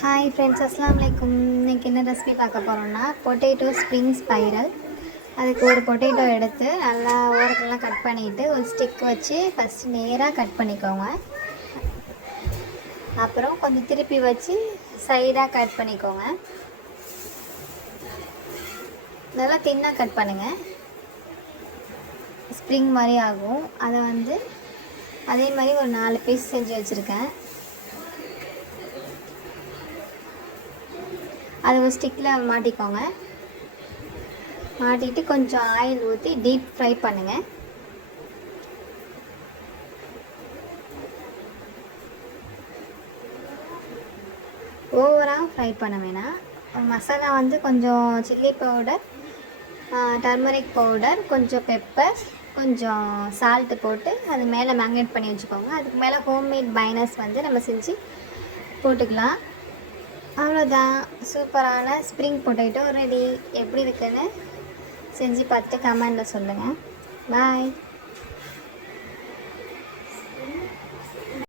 Hi friends, அஸ்ஸலாமு அலைக்கும். இன்றைக்கி என்ன ரெசிபி பார்க்க போகிறோம்னா பொட்டேட்டோ ஸ்ப்ரிங் ஸ்பைரல். அதுக்கு ஒரு பொட்டேட்டோ எடுத்து நல்லா ஓரத்துலாம் கட் பண்ணிவிட்டு ஒரு ஸ்டிக் வச்சு ஃபஸ்ட்டு நேராக கட் பண்ணிக்கோங்க. அப்புறம் கொஞ்சம் திருப்பி வச்சு சைடாக கட் பண்ணிக்கோங்க. நல்லா தின்னாக கட் பண்ணுங்கள், ஸ்ப்ரிங் மாதிரி ஆகும். அதை அதே மாதிரி ஒரு 4 பீஸ் செஞ்சு வச்சுருக்கேன். அது ஒரு ஸ்டிக்கில் மாட்டிக்கோங்க. மாட்டிட்டு கொஞ்சம் ஆயில் ஊற்றி டீப் ஃப்ரை பண்ணுங்கள். ஓவராக ஃப்ரை பண்ண வேணாம். மசாலா கொஞ்சம் சில்லி பவுடர், டர்மரிக் பவுடர், கொஞ்சம் பெப்பர், கொஞ்சம் சால்ட்டு போட்டு அது மேலே மேக்னேட் பண்ணி வச்சுக்கோங்க. அதுக்கு மேலே ஹோம்மேட் மைனஸ் நம்ம செஞ்சு போட்டுக்கலாம். அவ்வளோதான், சூப்பரான ஸ்ப்ரிங் பொட்டேட்டோ ரெடி. எப்படி இருக்குன்னு செஞ்சு பார்த்துட்டு கமெண்டில் சொல்லுங்கள். பாய்.